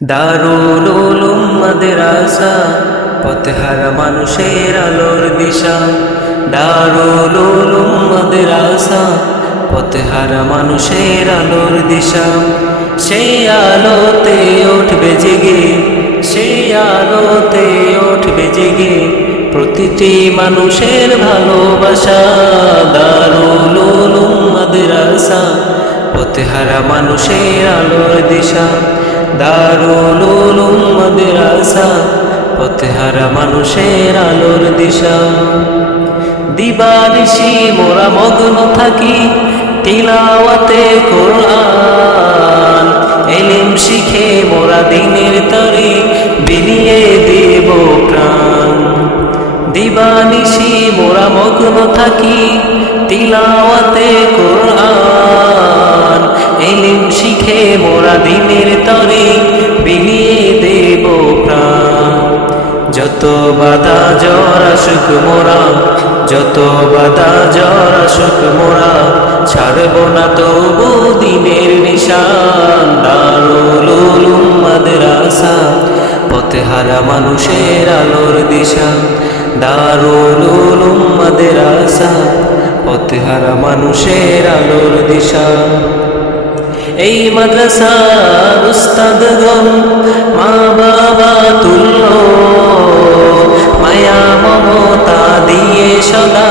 দারুল উলুম মাদ্রাসা, পথহারা মানুষের আলোর দিশা। দারুল উলুম মাদ্রাসা, পথহারা মানুষের আলোর দিশা। সেই আলোতে উঠবে জেগে, সেই আলোতে উঠবে জেগে প্রতিটি মানুষের ভালোবাসা। দারুল উলুম মাদ্রাসা, পথহারা মানুষের আলোর দিশা। দারুল উলুম মাদ্রাসা, পথহারা মানুষের আলোর দিশা। দিবানিশি মোরা মগ্ন থাকি তিলাওয়াতে কোরআন, ইলম শিখে মোরা দিনের তরে বিলিয়ে দেব প্রাণ। দিবানিশি মোরা মগ্ন থাকি তিলাওয়াতে কোরআন, ইলম শিখে মোরা দিনের তরে বিলিয়ে দেব প্রাণ। যত বাধা জ্বর আসুক মোরা, যত বাধা জ্বর আসুক মোরা, ছাড়ব না তবু দিনের নিশান। দারুল উলুম মাদ্রাসা, পথহারা মানুষের আলোর দিশা। দারুল উলুম মাদ্রাসা, পথহারা মানুষের আলোর দিশা। এই মাদ্রাসার উস্তাদগণ মা বাবা তুল্য, মায়া মমতা দিয়ে সদা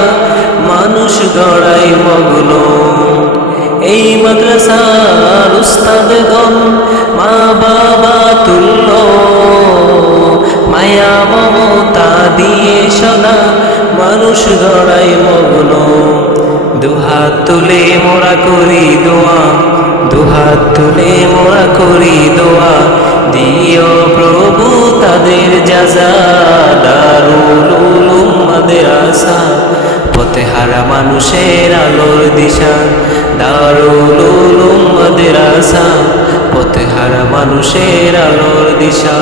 মানুষ গড়াই মগ্ন। এই মাদ্রাসার উস্তাদগণ মা বাবা তুল্য, মায়া মমতা দিয়ে সদা মানুষ গড়াই মগ্ন। দুহাত তুলে মোরা করি দোয়া, দুহাত তুলে মোরা করি দোয়া, দিও প্রভু তাদের জাযা। দারুল উলুম মাদ্রাসা, পথহারা মানুষের আলোর দিশা। দারুল উলুম মাদ্রাসা, পথহারা মানুষের আলোর দিশা।